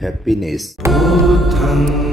Happiness. उदकं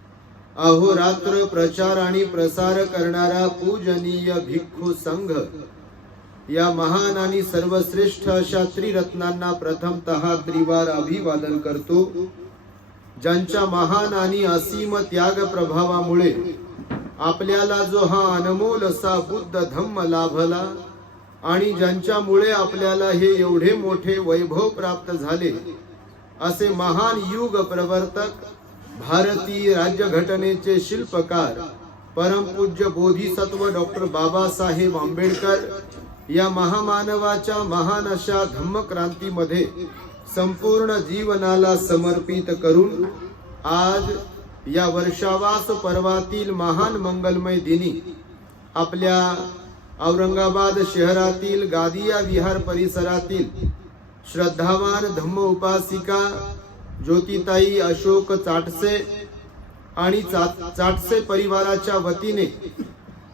अहोरात्र प्रचार आणि प्रसार करणारा पूजनीय भिक्खू संघ. या महान आणि सर्वश्रेष्ठ अशा त्रिरत्नांना प्रथमतः त्रिवार अभिवादन करतो. ज्यांच्या महान आणि असीम त्याग प्रभावामुळे आपल्याला जो हा अनमोल असा बुद्ध धम्म लाभला आणि ज्यांच्यामुळे आपल्याला हे एवढे मोठे वैभव प्राप्त झाले असे महान युग प्रवर्तक भारतीय राज्यघटनेचे शिल्पकार परमपूज्य बोधिसत्व डॉक्टर बाबासाहेब आंबेडकर या महामानवाच्या महान अशा धम्मक्रांतीमध्ये संपूर्ण जीवनाला समर्पित करून आज या वर्षावास पर्वातील महान मंगलमय दिनी आपल्या औरंगाबाद शहरातील गादिया विहार परिसरातील श्रद्धावान धम्म उपासिका ज्योतिताई अशोक चाटसे आणि चाटसे परिवाराच्या वतीने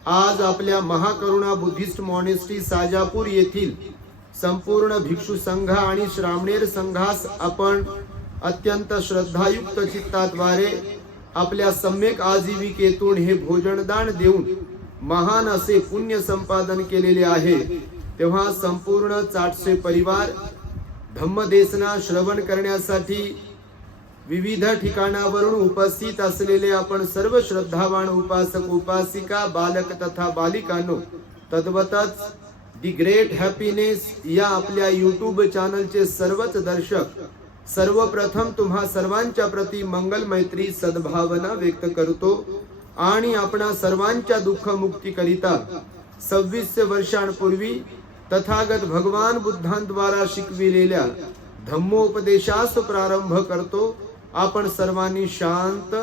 आज आपल्या महाकरुणा बुद्धिस्ट मॉनेस्ट्री साजापूर येथील संपूर्ण भिक्षू संघ आणि श्रामणेर संघास आपण अत्यंत श्रद्धायुक्त चित्ताद्वारे आपल्या सम्यक आजीविकेतून हे भोजनदान देऊन महान असे पुण्य संपादन केलेले आहे. तेव्हा संपूर्ण चाटसे परिवार धम्मदेसना श्रवण करण्यासाठी विविध ठिकाणावरून उपस्थित असलेले आपण सर्व श्रद्धावान उपासक उपासिका बालक तथा बालिकांनो तद्वतच दी ग्रेट हॅपीनेस या आपल्या युट्यूब चॅनलचे सर्वच दर्शक सर्वप्रथम तुम्हा सर्वांच्या प्रती मंगल मैत्री सद्भावना व्यक्त करतो आणि आपणा सर्वांच्या दुःख मुक्ती करिता सव्वीसशे वर्षांपूर्वी तथागत भगवान बुद्धांद्वारा शिकविलेल्या धम्मोपदेशास प्रारंभ करतो. आपण सर्वांनी शांत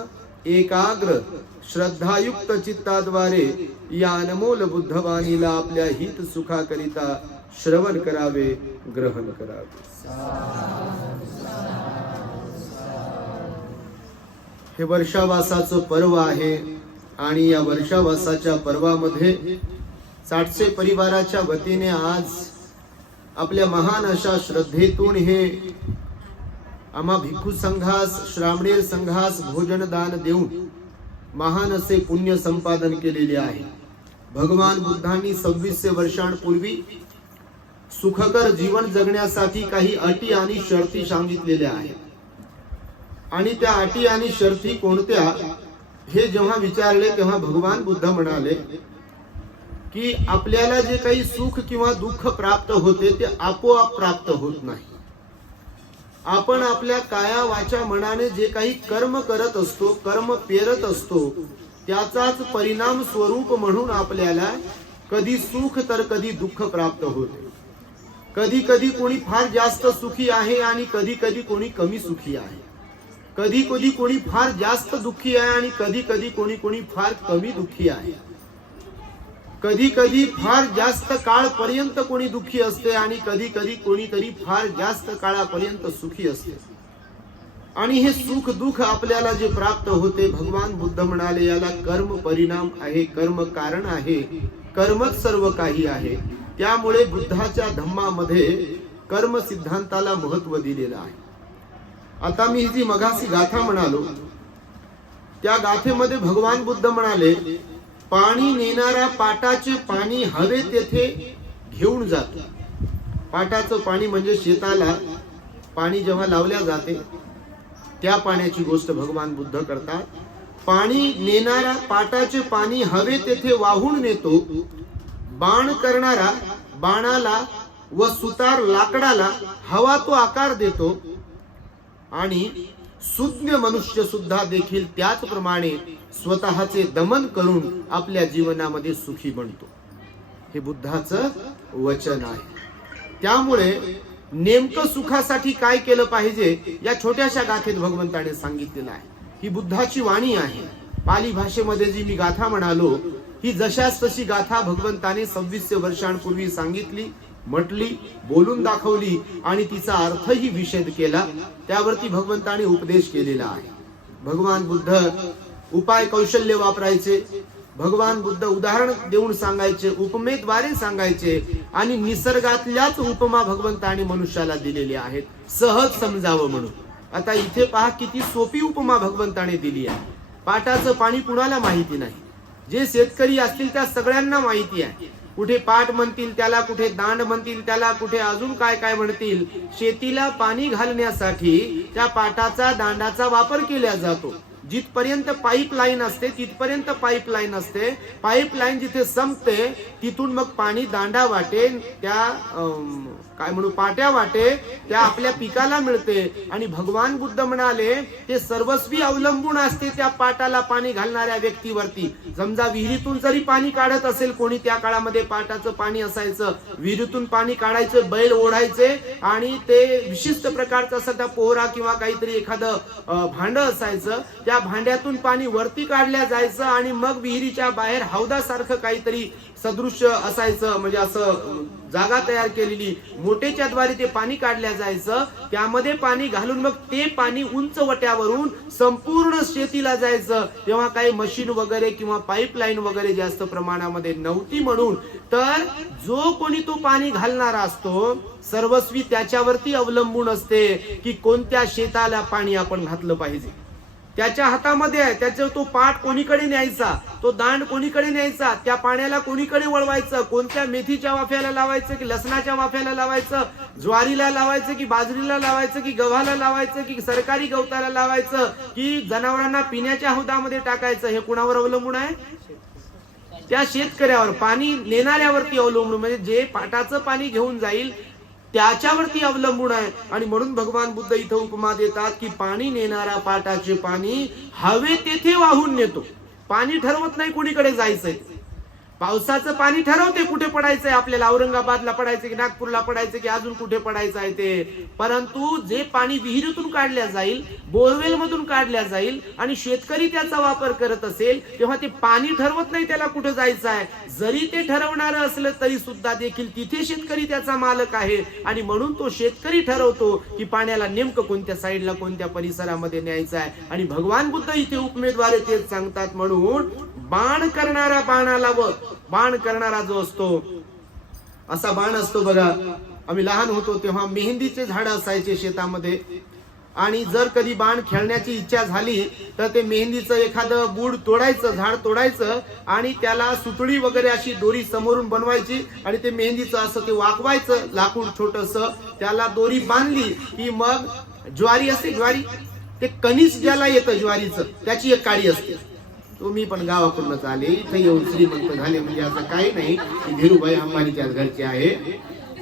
एकाग्र श्रद्धायुक्त चित्ताद्वारे या अनमोल बुद्धवाणीला आपल्या हित सुखाकरिता श्रवण करावे ग्रहण करावे. हे वर्षावासाचं पर्व आहे आणि या वर्षावासाच्या पर्वामध्ये साठशे परिवाराच्या वतीने आज आपल्या महान अशा श्रद्धेतून हे आम्हा भिक्खू संघास श्रामणेर संघास भोजनदान देऊन महान असे पुण्य संपादन केलेले आहे. भगवान बुद्धांनी सव्वीसशे वर्षांपूर्वी सुखकर जीवन जगण्यासाठी काही अटी आणि शर्ती सांगितलेल्या आहेत. आणि त्या अटी आणि शर्ती कोणत्या हे जेव्हा विचारले तेव्हा भगवान बुद्ध म्हणाले की आपल्याला जे काही सुख किंवा दुःख प्राप्त होते ते आपोआप प्राप्त होत नाही. आपण आपल्या काया वाचा मनाने जे काही कर्म करत असतो कर्म पेरत असतो त्याचाच परिणाम स्वरूप म्हणून आपल्याला कधी सुख तर कधी दुःख प्राप्त होते. कधी कधी कोणी फार जास्त सुखी आहे आणि कधी कधी कोणी कमी सुखी आहे. कधी कधी कोणी फार जास्त दुःखी आहे आणि कधी कधी कोणी कोणी फार कमी दुःखी आहे. कधी कधी फार जास्त काळपर्यंत कोणी दुःखी असते आणि कधी कधी कोणीतरी फार जास्त काळापर्यंत सुखी असते. आणि हे सुख दुःख आपल्याला जे प्राप्त होते भगवान बुद्ध म्हणाले याला कर्म परिणाम आहे कर्म कारण आहे कर्मच सर्व काही आहे. त्यामुळे बुद्धाच्या धम्मामध्ये कर्म सिद्धांताला महत्त्व दिलेलं आहे. आता मी जी मघासी गाथा म्हणालो त्या गाथेमध्ये भगवान बुद्ध म्हणाले पाणी नेणारा पाटाचे पाणी हवे तेथे घेऊन जातो. पाटाचं पाणी म्हणजे शेताला पाणी जेव्हा लावल्या जाते त्या पाण्याची गोष्ट भगवान बुद्ध करतात. पाणी नेणारा पाटाचे पाणी हवे तेथे वाहून नेतो. बाण करणारा बाणाला व सुतार लाकडाला हवा तो आकार देतो. आणि सुज्ञ मनुष्य सुद्धा देखील त्याचप्रमाणे स्वतःचे दमन करून आपल्या जीवनामध्ये सुखी बनतो. हे बुद्धाचं वचन आहे. त्यामुळे नेमकं सुखासाठी काय केलं पाहिजे या छोट्याशा गाथेत भगवंताने सांगितलेलं आहे. ही बुद्धाची वाणी आहे. पाली भाषेमध्ये जी मी गाथा म्हणालो ही जशाच तशी गाथा भगवंताने सव्वीसशे वर्षांपूर्वी सांगितली. म्हटली बोलून दाखवली आणि तिचा अर्थही विषेध केला. त्यावरती भगवंताने उपदेश केलेला आहे. भगवान बुद्ध उपाय कौशल्य वापरायचे. भगवान बुद्ध उदाहरण देऊन सांगायचे उपमेद्वारे सांगायचे आणि निसर्गातल्याच उपमा भगवंताने मनुष्याला दिलेल्या आहेत. सहज समजावं म्हणून. आता इथे पहा किती सोपी उपमा भगवंताने दिली आहे. पाटाचं पाणी कुणाला माहिती नाही? जे शेतकरी असतील त्या सगळ्यांना माहिती आहे. कुठे पाट म्हणतील त्याला कुठे दांड म्हणतील त्याला कुठे अजून काय काय म्हणतील शेतीला पाणी घालण्यासाठी त्या पाटाचा दांडाचा वापर केला जातो. जिथपर्यंत पाईपलाईन असते तिथपर्यंत पाईपलाईन असते. पाईपलाईन जिथे संपते तिथून मग पाणी दांडा वाटेल त्या काय म्हणू पाट्या वाटे त्या आपल्या पिकाला मिळते. आणि भगवान बुद्ध म्हणाले ते सर्वस्वी अवलंबून असते त्या पाटाला पाणी घालणाऱ्या व्यक्तीवरती. समजा विहिरीतून जरी पाणी काढत असेल कोणी त्या काळामध्ये पाटाचं पाणी असायचं. विहिरीतून पाणी काढायचं बैल ओढायचे आणि ते विशिष्ट प्रकारचं असं त्या पोहरा किंवा काहीतरी एखादं भांड असायचं. त्या भांड्यातून पाणी वरती काढल्या जायचं आणि मग विहिरीच्या बाहेर हौदासारखं काहीतरी सदृश्य असायचं म्हणजे असं जागा तयार केलेली मोठेच्या द्वारे ते पाणी काढल्या जायचं त्यामध्ये पाणी घालून मग ते पाणी उंच वट्यावरून संपूर्ण शेतीला जायचं. तेव्हा काही मशीन वगैरे किंवा पाईपलाईन वगैरे जास्त प्रमाणामध्ये नव्हती म्हणून. तर जो कोणी तो पाणी घालणारा असतो सर्वस्वी त्याच्यावरती अवलंबून असते की कोणत्या शेताला पाणी आपण घातलं पाहिजे. त्याच्या हातामध्ये आहे. त्याचा तो पाठ कोणीकडे न्यायचा? तो दांड कोणीकडे न्यायचा? त्या पाण्याला कोणीकडे वळवायचं? कोणत्या मेथीच्या वाफ्याला लावायचं की लसणाच्या वाफ्याला लावायचं? ज्वारीला लावायचं की बाजरीला लावायचं की गव्हाला लावायचं की सरकारी गवताला लावायचं की जनावरांना पिण्याच्या हौदामध्ये टाकायचं? हे कुणावर अवलंबून आहे? त्या शेतकऱ्यावर पाणी नेणाऱ्यावरती अवलंबून म्हणजे जे पाटाचं पाणी घेऊन जाईल त्याच्यावरती अवलंबून आहे. आणि म्हणून भगवान बुद्ध इथं उपमा देतात की पाणी नेणारा पाटाचे पाणी हवे तेथे वाहून नेतो. पाणी ठरवत नाही कुणीकडे जायचंय. पावसाचं पाणी ठरवते कुठे पडायचंय आपल्याला औरंगाबादला पडायचं की नागपूरला पडायचं की अजून कुठे पडायचं आहे ते. परंतु जे पाणी विहिरीतून काढल्या जाईल बोरवेल मधून काढल्या जाईल आणि शेतकरी त्याचा वापर करत असेल तेव्हा ते पाणी ठरवत नाही त्याला कुठे जायचं आहे. जरी ते ठरवणार असलं तरी सुद्धा देखील तिथे शेतकरी त्याचा मालक आहे. आणि म्हणून तो शेतकरी ठरवतो की पाण्याला नेमकं कोणत्या साईडला कोणत्या परिसरामध्ये न्यायचं आहे. आणि भगवान बुद्ध इथे उमेदवार तेच सांगतात म्हणून बाण करणाऱ्या बाणाला व बाण करणारा जो असतो असा बाण असतो बघा. आम्ही लहान होतो तेव्हा मेहंदीचे झाड असायचे शेतामध्ये. आणि जर कधी बाण खेळण्याची इच्छा झाली तर ते मेहंदीचं एखादं बूड तोडायचं झाड तोडायचं आणि त्याला सुतळी वगैरे अशी दोरी समोरून बनवायची आणि ते मेहंदीचं असं ते वाकवायचं लाकूड छोटस. त्याला दोरी बांधली की मग ज्वारी असते ज्वारी? ते कणीस ज्याला येतं ज्वारीचं त्याची एक काळी असते. तुम्ही पण गावाकडूनच आले. इथे येऊन श्रीमंत झाले म्हणजे असं काही नाही. की धीरूभाई अंबानीच्याच घरचे आहे.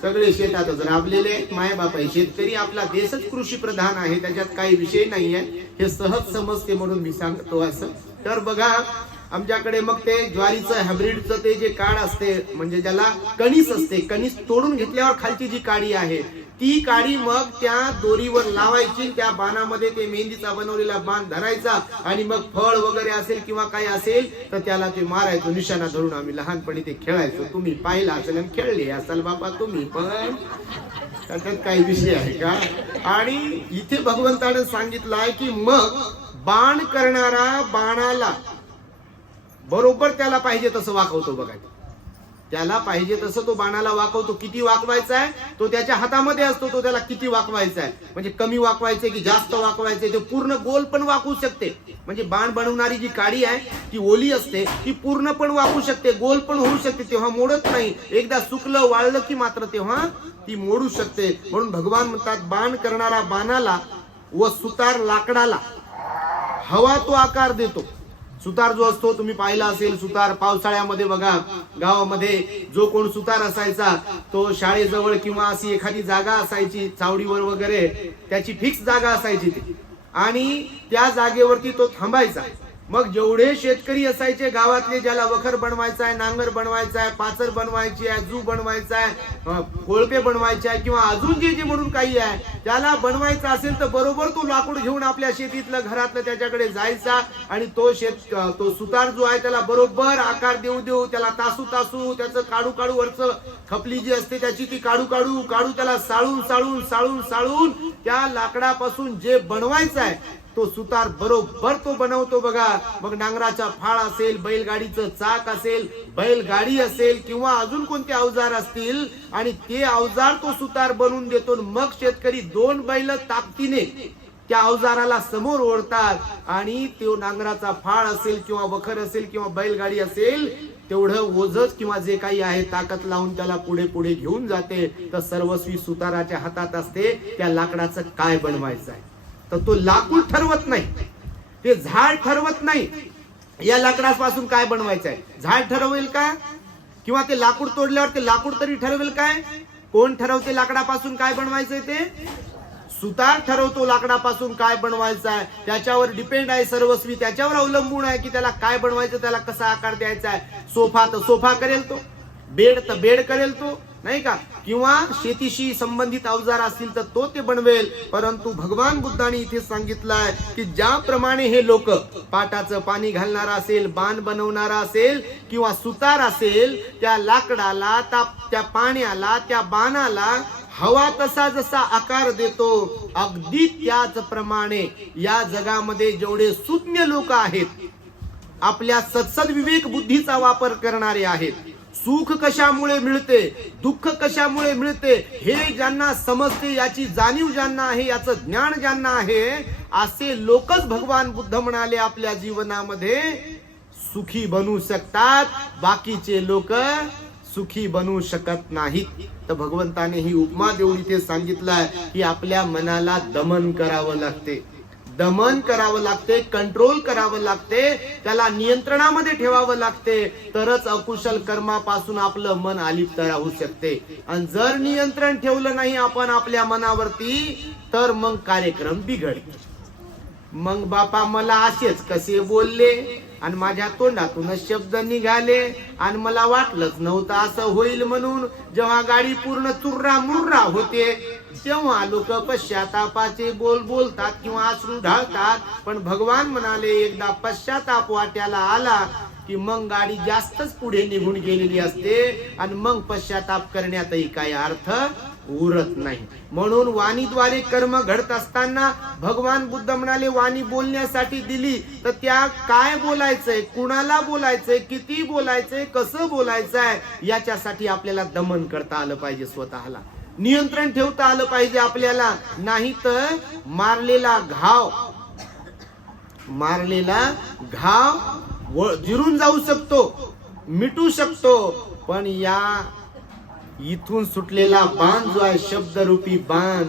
सगळे शेतातच राबलेले आहेत. मायबाप आहे. शेतकरी आपला देशच कृषी प्रधान आहे. त्याच्यात काही विषय नाहीये. हे सहज समजते म्हणून मी सांगतो असं. तर बघा आमच्याकडे मग ते ज्वारीचं हायब्रिडचं ते जे काड असते म्हणजे ज्याला कणीस असते कणीस तोडून घेतल्यावर खालची जी काडी आहे ती काडी मग त्या दोरीवर लावायची त्या बाणामध्ये ते मेहंदीचा बनवलेला बाण धरायचा आणि मग फळ वगैरे असेल किंवा काही असेल तर त्याला ते मारायचो निशाणा धरून आम्ही लहानपणी ते खेळायचो. तुम्ही पाहिला असेल आणि खेळले असाल बाबा तुम्ही पण त्याच्यात काही विषय आहे का? आणि इथे भगवंतानं आहे की मग बाण करणारा बाणाला बरोबर त्याला पाहिजे तसं वाकवतो बघा. त्याला पाहिजे तसं तो बाणाला वाकवतो. किती वाकवायचा आहे? तो त्याच्या हातामध्ये असतो तो त्याला किती वाकवायचा आहे? म्हणजे कमी वाकवायचे की जास्त वाकवायचे? ते पूर्ण गोल पण वाकवू शकते. म्हणजे बाण बनवणारी जी काडी आहे ती ओली असते ती पूर्ण पण वाकू शकते गोल पण होऊ शकते तेव्हा मोडत नाही. एकदा सुकलं वाळलं की मात्र तेव्हा ती मोडू शकते. म्हणून भगवान म्हणतात बाण करणारा बाणाला व सुतार लाकडाला हवा तो आकार देतो. सुतार जो असतो तुम्ही पाहिला असेल सुतार पावसाळ्यामध्ये बघा गावामध्ये जो कोण सुतार असायचा तो शाळेजवळ किंवा अशी एखादी जागा असायची चावडीवर वगैरे त्याची फिक्स जागा असायची ती. आणि त्या जागेवरती तो थांबायचा. मग जेवढे शेतकरी असायचे गावातले ज्याला वखर बनवायचा आहे नांगर बनवायचा आहे पाचर बनवायची आहे जू बनवायचा आहे कोळपे बनवायचे आहे किंवा अजून जे जे म्हणून काही आहे त्याला बनवायचं असेल तर बरोबर तो लाकूड घेऊन आपल्या शेतीतलं घरातलं त्याच्याकडे जायचा आणि तो शेत तो सुतार जो आहे त्याला बरोबर आकार देऊ देऊ त्याला तासू तासू त्याचं काढू काढू वरचं खपली जी असते त्याची ती काढू काढू काढू त्याला साळून साळून साळून साळून त्या लाकडापासून जे बनवायचं आहे तो सुतार बरोबर तो बनवतो बघा. मग नांगराचा फाळ असेल बैलगाडीचं चाक असेल बैलगाडी असेल किंवा अजून कोणते अवजार असतील आणि ते अवजार तो सुतार बनवून देतो मग शेतकरी दोन बैल ताकदीने त्या अवजाराला समोर ओढतात आणि तो नांगराचा फाळ असेल किंवा वखर असेल किंवा बैलगाडी असेल तेवढं ओझच किंवा जे काही आहे ताकद लावून त्याला पुढे पुढे घेऊन जाते. तर सर्वस्वी सुताराच्या हातात असते त्या लाकडाचं काय बनवायचं आहे? तर तो लाकूड ठरवत नाही. ते झाड ठरवत नाही. या लाकडापासून काय बनवायचं आहे? झाड ठरवेल का? किंवा ते लाकूड तोडल्यावर ते लाकूड तरी ठरवेल काय? कोण ठरवते लाकडापासून काय बनवायचंय ते? सुतार ठरवतो लाकडापासून काय बनवायचं आहे? त्याच्यावर डिपेंड आहे सर्वस्वी. त्याच्यावर अवलंबून आहे की त्याला काय बनवायचं त्याला कसा आकार द्यायचा आहे? सोफा तर सोफा करेल तो. बेड तर बेड करेल तो. नाही का? किंवा शेतीशी संबंधित अवजार असतील तर तो ते बनवेल. परंतु भगवान बुद्धाने इथे सांगितलंय की ज्याप्रमाणे हे लोक पाटाचं पाणी घालणारा असेल बाण बनवणारा असेल किंवा सुतार असेल त्या लाकडाला त्या- त्या पाण्याला त्या बाणाला हवा तसा जसा आकार देतो अगदी त्याच प्रमाणे या जगामध्ये जेवढे सुज्ञ लोक आहेत आपल्या सत्सद विवेक बुद्धीचा वापर करणारे आहेत. सुख कशामुळे मिळते दुःख कशामुळे मिळते हे ज्यांना समजते याची जाणीव ज्यांना आहे याचं ज्ञान ज्यांना आहे असे लोकच भगवान बुद्ध म्हणाले आपल्या जीवनामध्ये सुखी बनू शकतात बाकीचे लोक सुखी बनू शकत नाहीत. तर भगवंताने ही उपमा देऊन इथे सांगितलं की आपल्या मनाला दमन करावं लागते. दमन करावं लागते कंट्रोल करावं लागते त्याला नियंत्रणामध्ये ठेवावं लागते तरच अकुशल कर्मापासून आपलं मन अलिप्त राहू शकते. आणि जर नियंत्रण ठेवलं नाही आपण आपल्या मनावरती तर मग कार्यक्रम बिघडते मग बापा मला असेच कसे बोलले? आणि माझ्या तोंडातूनच शब्द निघाले आणि मला वाटलंच नव्हतं असं होईल म्हणून जेव्हा गाडी पूर्ण चुर्रा मुर्रा होते तेव्हा लोक पश्चातापाचे बोल बोलतात किंवा आसरू ढाळतात. पण भगवान म्हणाले एकदा पश्चाताप वाट्याला आला की मग गाडी जास्तच पुढे निघून गेलेली असते आणि मग पश्चाताप करण्यातही काही अर्थ उरत नाही. म्हणून वाणीद्वारे कर्म घडत असताना भगवान बुद्ध म्हणाले वाणी बोलण्यासाठी दिली तर त्या काय बोलायचंय? कुणाला बोलायचंय? किती बोलायचंय? कसं बोलायचंय? याच्यासाठी आपल्याला दमन करता आलं पाहिजे स्वतःला. नियंत्रण ठेवता आलं पाहिजे आपल्याला. नाही तर मारलेला घाव मारलेला घाव व- जिरून जाऊ शकतो मिटू शकतो. पण या इथून सुटलेला बाण जो आहे शब्दरूपी बाण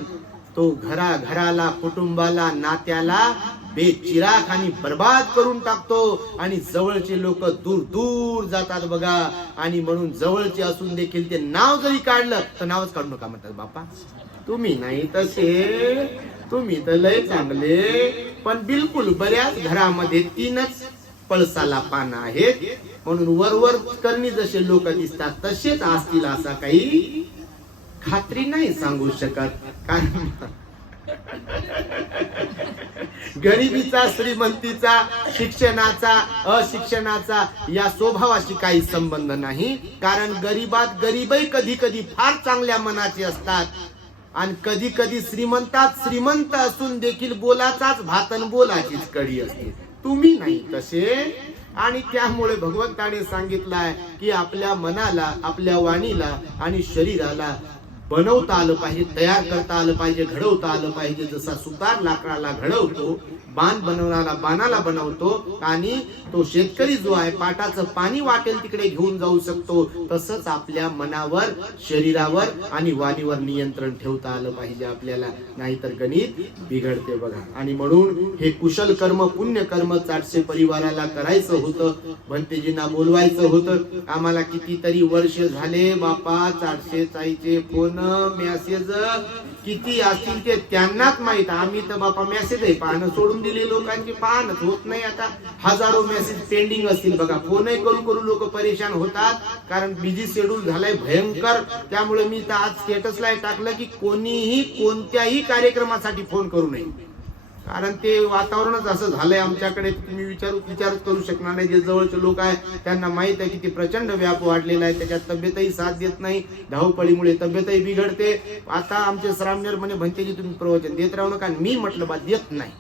तो घरा घराला कुटुंबाला नात्याला बेचिराख आणि बर्बाद करून टाकतो आणि जवळचे लोक दूर दूर जातात बघा. आणि म्हणून जवळचे असून देखील ते नाव जरी काढलं तर नावच काढू नका म्हणतात बापा तुम्ही नाही तसे तुम्ही तर लय चांगले. पण बिलकुल बऱ्याच घरामध्ये तीनच पळसाला पानं आहेत. म्हणून वरवर करणी जसे लोक दिसतात तसेच असतील असा काही खात्री नाही सांगू शकत. कारण गरिबीचा श्रीमंतीचा शिक्षणाचा अशिक्षणाचा या स्वभावाशी काही संबंध नाही. कारण गरीबात गरीबही कधी कधी फार चांगल्या मनाचे असतात. आणि कधी कधी श्रीमंतात श्रीमंत असून देखील बोलाचाच भातन बोलाचीच कडी असते. तुम्ही नाही तसे. आणि त्यामुळे भगवंताने सांगितलंय की आपल्या मनाला आपल्या वाणीला आणि शरीराला बनवता आलं पाहिजे तयार करता आलं पाहिजे घडवता आलं पाहिजे. जसा सुतार लाकडाला घडवतो बाण बनवणारा बाणाला बनवतो आणि तो शेतकरी जो आहे पाटाचं पाणी वाटेल तिकडे घेऊन जाऊ शकतो. तसंच आपल्या मनावर शरीरावर आणि वाणीवर नियंत्रण ठेवता आलं पाहिजे आपल्याला. नाहीतर गणित बिघडते बघा. आणि म्हणून हे कुशल कर्म पुण्य कर्म चाटसे परिवाराला करायचं होतं. भंतेजींना बोलवायचं होतं. आम्हाला कितीतरी वर्ष झाले बापा चारशे चाईचे फोन मेसेज किती असतील ते त्यांनाच माहीत. आम्ही तर बापा मेसेज आहे. पाहणं सोडून दिले लोकांची. पाहणं होत नाही आता. हजारो मेसेज पेंडिंग असतील बघा. फोनही करू करू लोक परेशान होतात. कारण बिझी शेड्यूल झालाय भयंकर. त्यामुळे मी तर आज स्टेटसला टाकलं की कोणीही कोणत्याही कार्यक्रमासाठी फोन करू नये. कारण ते वातावरणच असं झालंय आमच्याकडे तुम्ही विचारू विचारच करू शकणार नाही. जे जवळचे लोक आहे त्यांना माहीत आहे की ते प्रचंड व्याप वाढलेला आहे. त्याच्यात तब्येतही साथ देत नाही. धावपळीमुळे तब्येतही बिघडते. आता आमचे श्रामनेर म्हणे भंतेजी तुम्ही प्रवचन देत राहू नका. मी म्हटलं बा देत नाही.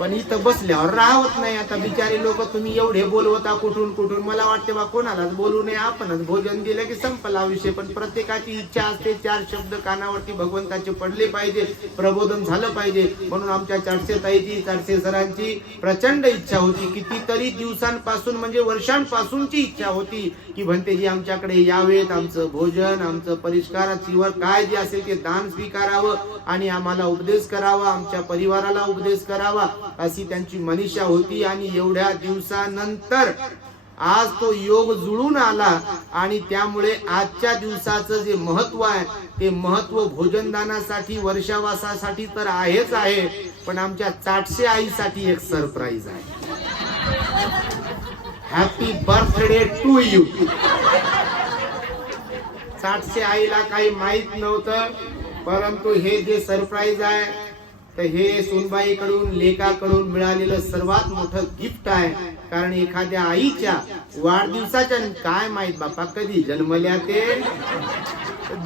पण इथं बसल्यावर राहत नाही आता बिचारे लोक. तुम्ही एवढे बोलवता कुठून कुठून? मला वाटते बा कोणालाच बोलू नये. आपणच भोजन दिलं की संपला विषय. पण प्रत्येकाची इच्छा असते चार शब्द कानावरती भगवंताचे पडले पाहिजे प्रबोधन झालं पाहिजे. म्हणून आमच्या चारशे ताईची चारशे सरांची प्रचंड इच्छा होती. कितीतरी दिवसांपासून म्हणजे वर्षांपासूनची इच्छा होती की भंतेजी आमच्याकडे यावेत. आमचं भोजन आमचं परिष्काराचीवर काय जे असेल ते दान स्वीकारावं आणि आम्हाला उपदेश करावा. आमच्या परिवार परिवाराला उपदेश करावा अशी त्यांची मनीषा होती आणि एवढ्या दिवसानंतर आज तो योग जुळून आला आणि त्यामुळे आजच्या दिवसाचं जे महत्त्व आहे ते महत्त्व भोजनदानासाठी वर्षावासासाठी तर आहेच आहे पण आमच्या चाटशे आईसाठी एक सरप्राईज आहे. हॅपी बर्थडे टू यू चाटसे आईला काही माहीत नव्हतं परंतु हे जे सरप्राईज आहे तर हे सोनबाईकडून लेखाकडून मिळालेलं सर्वात मोठं गिफ्ट आहे. कारण एखाद्या आईच्या वाढदिवसाच्या काय माहीत बापा कधी जन्मल्या ते?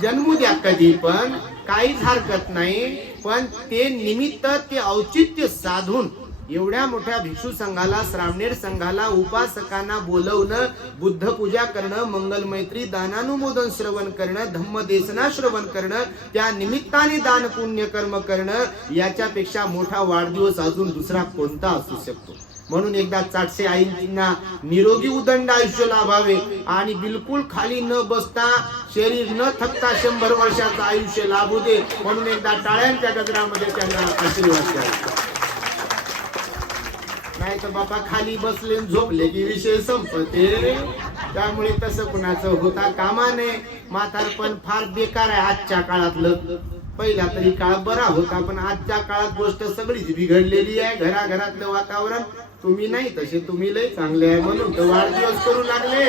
जन्मू द्या कधी पण काहीच हरकत नाही. पण ते निमित्त ते औचित्य साधून एवढ्या मोठ्या भिक्षू संघाला श्रावणेर संघाला उपासकांना बोलवणं बुद्ध पूजा करणं मंगल मैत्री दानानुमोदन श्रवण करणं धम्मदेसना श्रवण करणं त्या निमित्ताने दान पुण्य कर्म करणं याच्यापेक्षा मोठा वाढदिवस अजून दुसरा कोणता असू शकतो? म्हणून एकदा चाटसे आईंना निरोगी उदंड आयुष्य लाभावे आणि बिलकुल खाली न बसता शरीर न थकता शंभर वर्षाचं आयुष्य लाभू दे. म्हणून एकदा टाळ्यांच्या गजरामध्ये त्यांना आशीर्वाद द्यावा नाही तर बाबा खाली बसले झोपले की विषय संपते. त्यामुळे तसं कुणाचं होता कामा नये. म्हातारपण फार बेकार आहे आजच्या काळातलं. पहिला तरी काळ बरा होता पण आजच्या काळात गोष्ट सगळीच बिघडलेली आहे. घराघरातलं वातावरण तुम्ही नाही तसे तुम्ही लय चांगले आहे म्हणून तर वाढदिवस करू लागले.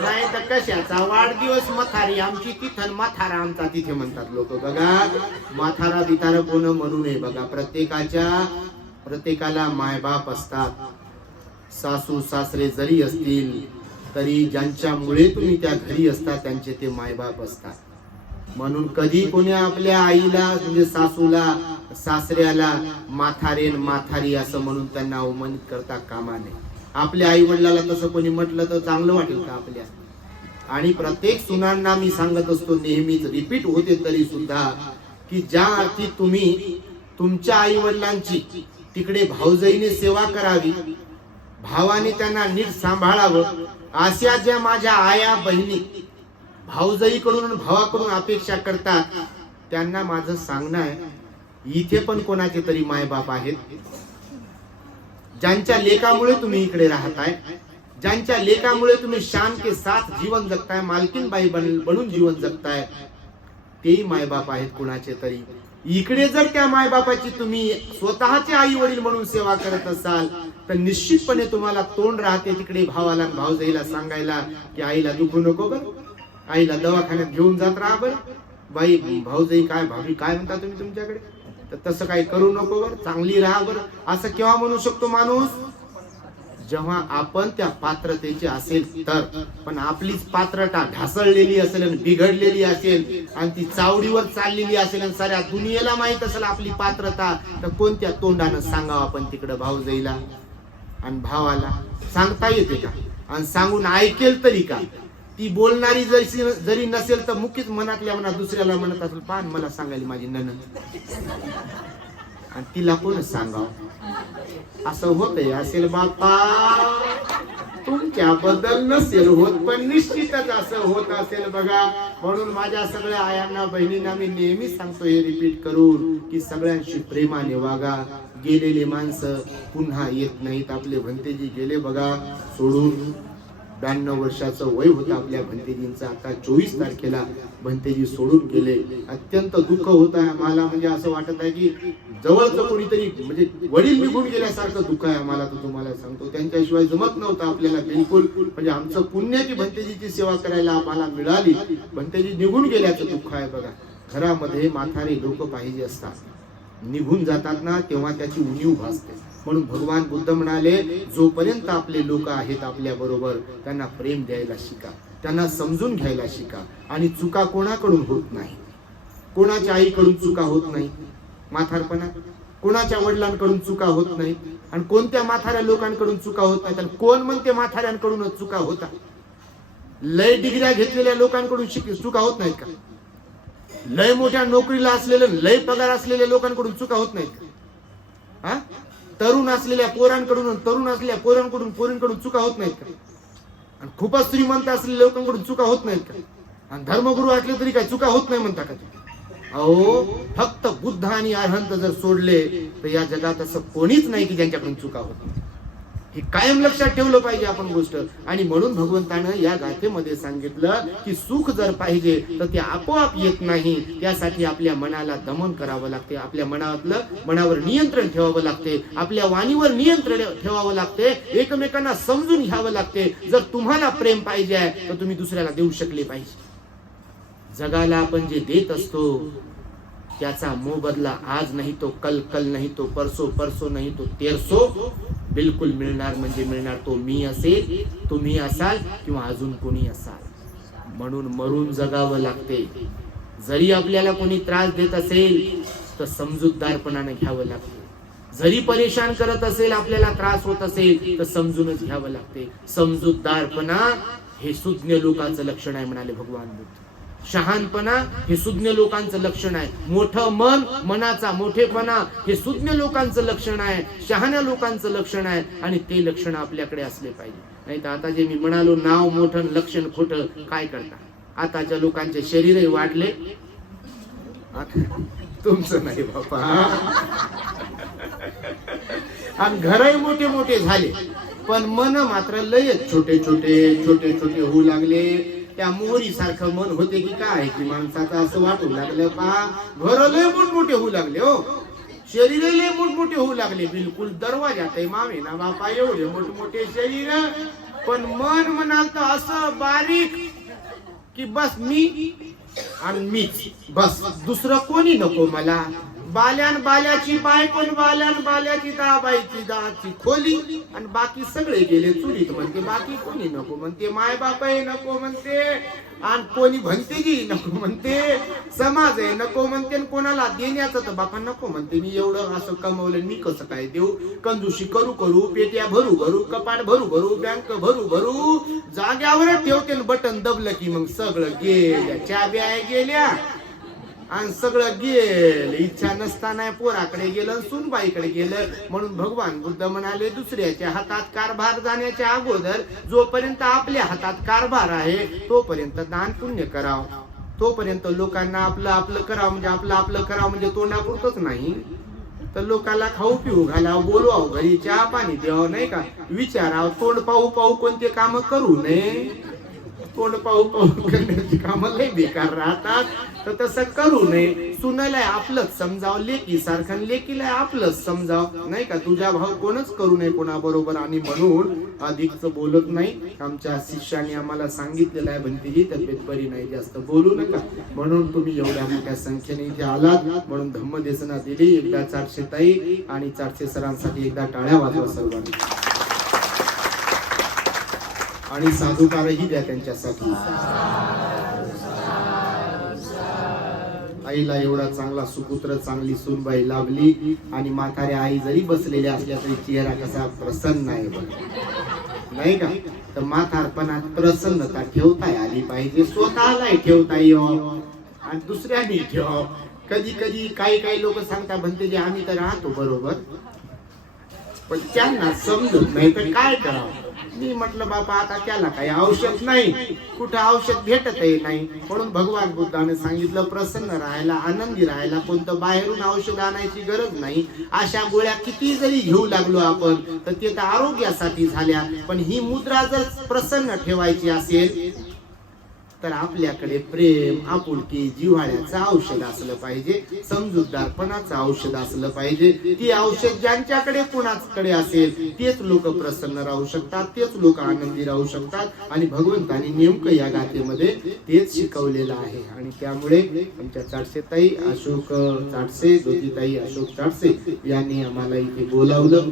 नाही तर कशाचा वाढदिवस मथारी? आमची तिथं माथारा आमचा तिथे म्हणतात लोक. बघा माथारा बिथारा कोण म्हणू नये बघा. प्रत्येकाच्या प्रत्येकाला मायबाप असतात. सासू सासरे जरी असतील तरी ज्यांच्यामुळे तुम्ही त्या घरी असता त्यांचे ते मायबाप असतात. म्हणून कधी कोणी आपल्या आईला म्हणजे सासूला सासऱ्याला माथारेन माथारी असं म्हणून त्यांना अवमानित करता कामा नये. आपल्या आई वडिलाला तसं कोणी म्हटलं तर चांगलं वाटेल का आपल्या? आणि प्रत्येक सुनांना मी सांगत असतो नेहमीच रिपीट होते तरी सुद्धा की ज्या अर्थी तुम्ही तुमच्या आई वडिलांची तिकडे भाऊजाईने सेवा करावी. भावाने त्यांना नीट सांभाळावं. अशा ज्या माझ्या आया बहिणी भाऊजाईकडून आणि भावाकडून अपेक्षा करतात त्यांना माझं सांगणं आहे इथे पण कोणाचे तरी मायबाप आहेत. ज्यांच्या लेखामुळे तुम्ही इकडे राहताय ज्यांच्या लेखामुळे तुम्ही शान के साथ जीवन जगताय मालकीन बाई बनून जीवन जगताय तेही मायबाप आहेत कुणाचे तरी. इकडे जर त्या मायबापाची तुम्ही स्वतःचे आई वडील म्हणून सेवा करत असाल तर निश्चितपणे तुम्हाला तोंड राहते तिकडे भावाला आणि भाऊजाईला सांगायला की आईला दुखू नको बर. आईला दवाखान्यात घेऊन जात राहा बर. बाई भाऊजाई काय भाभी काय म्हणता तुम्ही तुमच्याकडे? तर तसं काही करू नको बर. चांगली राहा बर. असं केव्हा म्हणू शकतो माणूस? जेव्हा आपण त्या पात्रतेचे असेल तर. पण आपलीच पात्रता ढासळलेली असेल आणि बिघडलेली असेल आणि ती चावडीवर चाललेली असेल आणि साऱ्या दुनियेला माहीत असेल आपली पात्रता तर कोणत्या तोंडानं सांगावं आपण तिकडं भाऊजाईला आणि भावाला? सांगता येते का? आणि सांगून ऐकेल तरी का? ती बोलणारी जरी जरी नसेल तर मुख्यच मनातल्या मनात दुसऱ्याला म्हणत असेल पान मला सांगायला माझी ननद आणि तिला कोण सांगाव? असं होतंय असेल बापा. तुमच्याबद्दल नसेल होत पण निश्चितच असं होत असेल बघा. म्हणून माझ्या सगळ्या आयांना बहिणींना मी नेहमी सांगतो हे रिपीट करून की सगळ्यांशी प्रेमाने वागा. गेलेले माणसं पुन्हा येत नाहीत आपले भंतेजी गेले बघा. सोडून ब्याण्णव वर्षाचं वय होतं आपल्या भंतेजींचं. आता चोवीस तारखेला भंतेजी सोडून गेले. अत्यंत दुःख होत आहे मला म्हणजे असं वाटत आहे की जवळचं कोणीतरी म्हणजे वडील निघून गेल्यासारखं दुःख आहे आम्हाला तर तुम्हाला सांगतो. त्यांच्याशिवाय जमत नव्हतं आपल्याला बिलकुल. म्हणजे आमचं पुण्य की भंतेजीची सेवा करायला आम्हाला मिळाली. भंतेजी निघून गेल्याचं दुःख आहे बघा. घरामध्ये म्हातारे लोक पाहिजे असतात. निघून जातात ना तेव्हा त्याची उणीव भासते. म्हणून भगवान बुद्ध म्हणाले जोपर्यंत आपले लोक आहेत आपल्या बरोबर त्यांना प्रेम द्यायला शिका त्यांना समजून घ्यायला शिका आणि चुका कोणाकडून होत नाही? कोणाच्या आईकडून चुका होत नाही? माथारपणा कोणाच्या वडिलांकडून चुका होत नाही? आणि कोणत्या माथाऱ्या लोकांकडून चुका होत नाही तर कोण म्हणते माथाऱ्यांकडूनच चुका होता? लय डिग्र्या घेतलेल्या लोकांकडून चुका होत नाहीत का? लय मोठ्या नोकरीला असलेल्या लय पगार असलेल्या लोकांकडून चुका होत नाहीत का? हा? तरुण असलेल्या पोरांकडून तरुण असलेल्या पोरांकडून पोरींकडून चुका होत नाहीत का? आणि खूपच श्रीमंत असलेल्या लोकांकडून चुका होत नाहीत का? आणि धर्मगुरू असले तरी काय चुका होत नाही म्हणता का तुम्ही? अहो फक्त बुद्ध आणि अरहंत जर सोडले तर या जगात असं कोणीच नाही की ज्यांच्याकडून चुका होत नाही. हे कायम लक्षात ठेवलं पाहिजे आपण गोष्ट. आणि म्हणून भगवंतानं या गाथेमध्ये सांगितलं की सुख जर पाहिजे तर ते आपोआप येत नाही. त्यासाठी आपल्या मनाला दमन करावं लागते. आपल्या मनातलं मनावर नियंत्रण ठेवावं लागते. आपल्या वाणीवर नियंत्रण ठेवावं लागते. एकमेकांना समजून घ्यावं लागते. जर तुम्हाला प्रेम पाहिजे आहे तर तुम्ही दुसऱ्याला देऊ शकले पाहिजे. जगाला आपण जे देत असतो त्याचा मोबदला आज नाही तो कल कल नाही तो परसो परसो नाही तो तेरसो. बिलकुल मिळणार म्हणजे मिळणार तो मी असेल तुम्ही असाल किंवा अजून कोणी असाल. म्हणून मरून जगावं लागते. जरी आपल्याला कोणी त्रास देत असेल तर समजूतदारपणाने घ्यावं लागते. जरी परेशान करत असेल आपल्याला त्रास होत असेल तर समजूनच घ्यावं लागते. समजूतदारपणा हे सुज्ञ लोकांचं लक्षण आहे म्हणाले भगवान बुद्ध. शहानपणा हे सुज्ञ लोकांचं लक्षण आहे. मोठं मन मनाचा मोठेपणा हे सुज्ञ लोकांचं लक्षण आहे. शहाण्या लोकांचं लक्षण आहे आणि ते लक्षण आपल्याकडे असले पाहिजे. नाही तर आता जे मी म्हणालो नाव मोठं लक्षण खोटं काय करता? आताच्या लोकांचे शरीरही वाढले. तुमचं नाही बापा आणि घरही मोठे मोठे झाले. पण मन मात्र लयच छोटे छोटे छोटे छोटे होऊ लागले. त्या मोहरी सारखं मन होते की काय? की माणसाचं असं वाटू लागलं पा घर लय मोठमोठे होऊ लागले हो. शरीर लय मोठमोठे होऊ लागले बिलकुल दरवाजात मामे ना बापा एवढे मोठमोठे शरीर. पण मन म्हणाल तर असं बारीक की बस मी आणि मीच बस. दुसरं कोणी नको मला. बाल्यान बाल्याची बाय पण बाल्यान बाल्याची दाबायची दाची खोली. आणि बाकी सगळे गेले चुरीत म्हणते बाकी कोणी नको? म्हणते माय बापही नको म्हणते. आणि कोणी म्हणते की नको म्हणते. समाज आहे नको म्हणते. आणि कोणाला देण्याचं तर बापा नको म्हणते. मी एवढं असं कमवलं मी कसं काय देऊ? कंजूशी करू करू पेट्या भरू भरू कपाट भरू भरू बँक भरू भरू. जाग्यावर ठेवते बटन दबलं की मग सगळं गेल्या. चाब्या गेल्या. आणि सगळं गेलं. इच्छा नसताना पोराकडे गेलं सुनबाईकडे गेलं. म्हणून भगवान बुद्ध म्हणाले दुसऱ्याच्या हातात कारभार जाण्याच्या अगोदर जोपर्यंत आपल्या हातात कारभार आहे तोपर्यंत दान पुण्य कराव. तोपर्यंत लोकांना आपलं आपलं करावं म्हणजे आपलं आपलं करावं म्हणजे तोंडापुरतच नाही. तर लोकांना खाऊ पिऊ घालावं बोलवावं घरी चहा पाणी द्यावं नाही का? विचारावं तोंड पाहू पाहू कोणते काम करू नये. तोंड पाहू पाहू करण्याची कामं लय बेकार राहतात. तर तसं करू नये. सुनायला आपलंच समजाव. लेकी सारखं लेकीला आपलंच समजाव. नाही का? तुझ्या भाव कोणच करू नये कोणाबरोबर. आणि म्हणून अधिकच बोलत नाही. आमच्या शिष्याने आम्हाला सांगितलेलं आहे भंतीजी तब्येत बरी नाही जास्त बोलू नका. म्हणून तुम्ही एवढ्या मोठ्या संख्येने इथे आलात. म्हणून धम्मदेसना दिली. एकदा चारशे ताई आणि चारशे सरांसाठी एकदा टाळ्या वाजवा सर्वांनी. आणि साधुकारही द्या त्यांच्यासाठी. आईला एवढा चांगला सुपुत्र चांगली सुनबाई लाभली आणि म्हाताऱ्या आई जरी बसलेल्या असल्या तरी चेहरा कसा प्रसन्न आहे बघ. नाही का? तर म्हातारपणात प्रसन्नता ठेवता आली पाहिजे. स्वतःलाही ठेवता येऊ आणि दुसऱ्याने ठेव. कधी कधी काही काही लोक सांगता म्हणते जे आम्ही तर राहतो बरोबर. पण त्यांना समजत नाही तर काय करावं? मी म्हटलं बाबा आता त्याला काही औषध नाही. कुठं औषध भेटतही नाही. म्हणून भगवान बुद्धाने सांगितलं प्रसन्न राहायला आनंदी राहायला कोणतं बाहेरून औषध आणायची गरज नाही. अशा गोळ्या किती जरी घेऊ लागलो आपण तर ते तर आरोग्यासाठी झाल्या. पण ही मुद्रा जर प्रसन्न ठेवायची असेल तर आपल्याकडे प्रेम आपुलकी जिव्हाळ्याचं औषध असलं पाहिजे समजूतदारपणाचं औषध असलं पाहिजे. ती औषध ज्यांच्याकडे कुणाकडे असेल तेच लोक प्रसन्न राहू शकतात तेच लोक आनंदी राहू शकतात. आणि भगवंतानी नेमकं या गाथेमध्ये तेच शिकवलेलं आहे. आणि त्यामुळे आमच्या चाडसेताई अशोक चाडसे ज्योतिताई अशोक चाडसे यांनी आम्हाला इथे बोलावलं.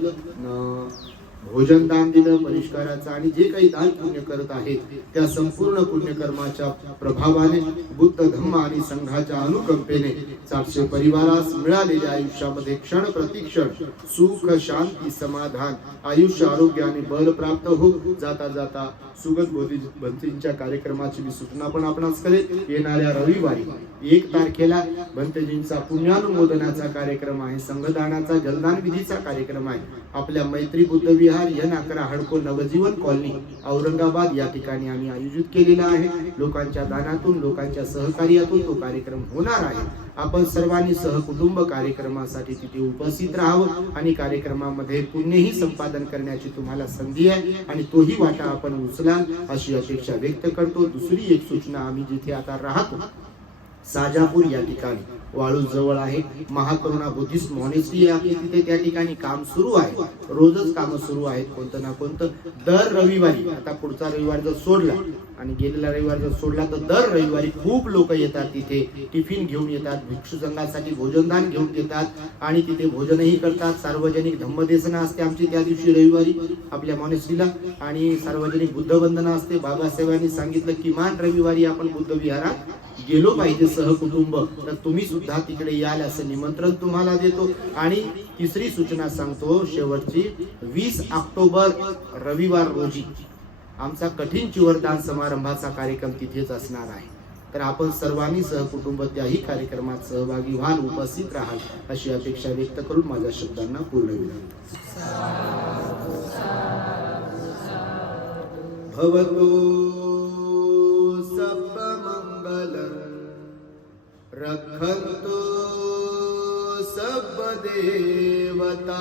भोजन दान दिलं परिष्काराचं आणि जे काही दान पुण्य करत आहेत त्या संपूर्ण पुण्यकर्माच्या प्रभावाने बुद्ध धम्म आणि संघाच्या अनुकंपेने चारशे परिवारास मिळालेल्या आयुष्यामध्ये क्षण प्रतिक्षण सुख शांती समाधान आयुष्य आरोग्य आणि बल प्राप्त हो जाता जाता सुगत बोधी भंतींच्या कार्यक्रमाची मी सूचना पण आपणास करेल येणाऱ्या रविवारी एक तारखेला भंतजींचा पुण्यानुमोदनाचा कार्यक्रम आहे संघदानाचा जलदान विधीचा कार्यक्रम आहे. आपल्या मैत्री बुद्ध विहार यन अकरा हडको नवजीवन कॉलनी औरंगाबाद या ठिकाणी आम्ही आयोजित केलेला आहे. लोकांच्या दानातून लोकांच्या सहकार्यातून तो कार्यक्रम होणार आहे. आपण सर्वांनी सहकुटुंब कार्यक्रमासाठी तिथे उपस्थित राहावं आणि कार्यक्रमामध्ये पुण्यही संपादन करण्याची तुम्हाला संधी आहे आणि तोही वाटा आपण उचलाल अशी अपेक्षा व्यक्त करतो. दुसरी एक सूचना आम्ही जिथे आता राहतो साजापूर या ठिकाणी. वाळू जवळ आहे. महाकरुणा बुद्धिस्ट मॉनेस्ट्री आहे तिथे त्या ठिकाणी काम सुरू आहे. रोजच काम सुरू आहेत. कोणतं ना कोणतं दर रविवारी. आता पुढचा रविवार जर सोडला आणि गेलेला रविवार जर सोडला तर दर रविवारी खूप लोक येतात तिथे. टिफिन घेऊन येतात भिक्षुसंघासाठी भोजनदान घेऊन येतात आणि तिथे भोजनही करतात. सार्वजनिक धम्मदेसना असते आमची त्या दिवशी रविवारी आपल्या मॉनेस्ट्रीला आणि सार्वजनिक बुद्ध वंदना असते. बाबासाहेबांनी सांगितलं किमान रविवारी आपण बुद्ध विहारात गेलो पाहिजे सहकुटुंब. तर तुम्ही सुद्धा तिकडे याल असं निमंत्रण तुम्हाला देतो. आणि तिसरी सूचना सांगतो शेवटची वीस ऑक्टोबर रविवार रोजी. आमचा कठीण चिवरदान समारंभाचा कार्यक्रम तिथेच असणार आहे. तर आपण सर्वांनी सहकुटुंब त्याही कार्यक्रमात सहभागी व्हाल उपस्थित राहाल अशी अपेक्षा व्यक्त करून माझ्या शब्दांना पूर्ण विनंती भवतु सर्वमङ्गलम् रक्षन्तु सर्वदेवता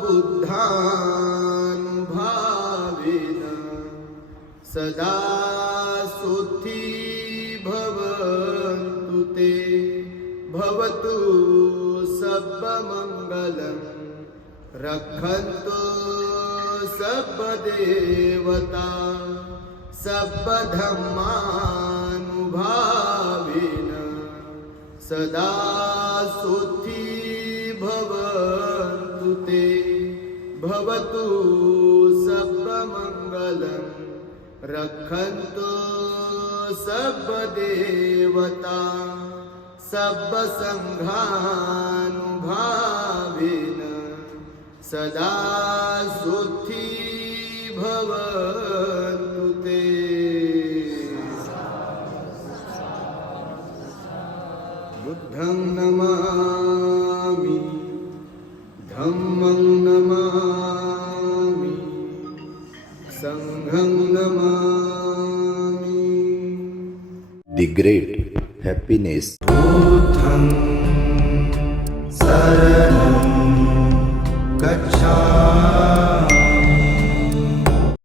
बुद्धा सदा सुखी भवन्तु ते। भवतु सर्वमङ्गलम् रक्षन्तु सर्वदेवता। सर्वधर्मानुभावेन। सदा सुखी भवन्तु ते। भवतु सर्वमङ्गलम् रखन्दो सब देवता सब सर्वसङ्घानुभावेन सदा सुखी भवन्तु ते। बुद्धं नमामि धम्मं नमामि The great happiness बुद्धं शरणं गच्छामि